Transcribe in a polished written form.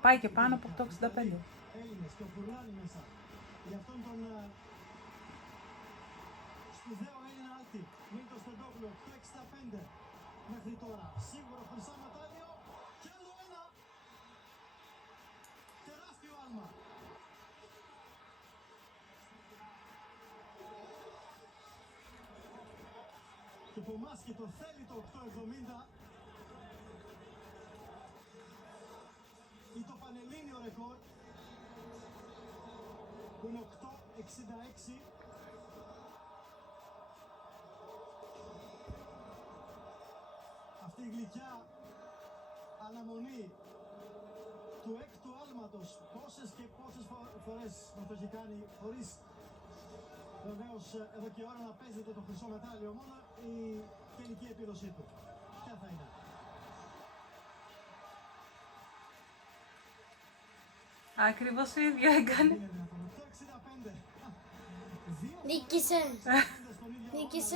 Πάει και πάνω από 8,65. Έλληνες και ο Φουρλάνη μέσα. Για αυτόν τον σπουδαίο Έλληνα άλτη. Μίλτος Στεντόπουλο, 8,65 μέχρι τώρα. Σίγουρο χρυσά μετάλλιο. Και άλλο ένα. Τεράστιο άλμα. Και το Μάσκι το θέλει το 8,70. Ή το πανελλήνιο ρεκόρ που είναι 8,66. Αυτή η γλυκιά αναμονή του έκτου άλματος, πόσες και πόσες φορές μας το έχει κάνει, χωρίς βεβαίως εδώ και ώρα να παίζεται το χρυσό μετάλλιο, μόνο η τελική επίδοσή του. Ποια θα είναι? Ακριβώς το ίδιο έκανε. Είναι δυνατόν? 8,65. Νίκησε. Νίκησε.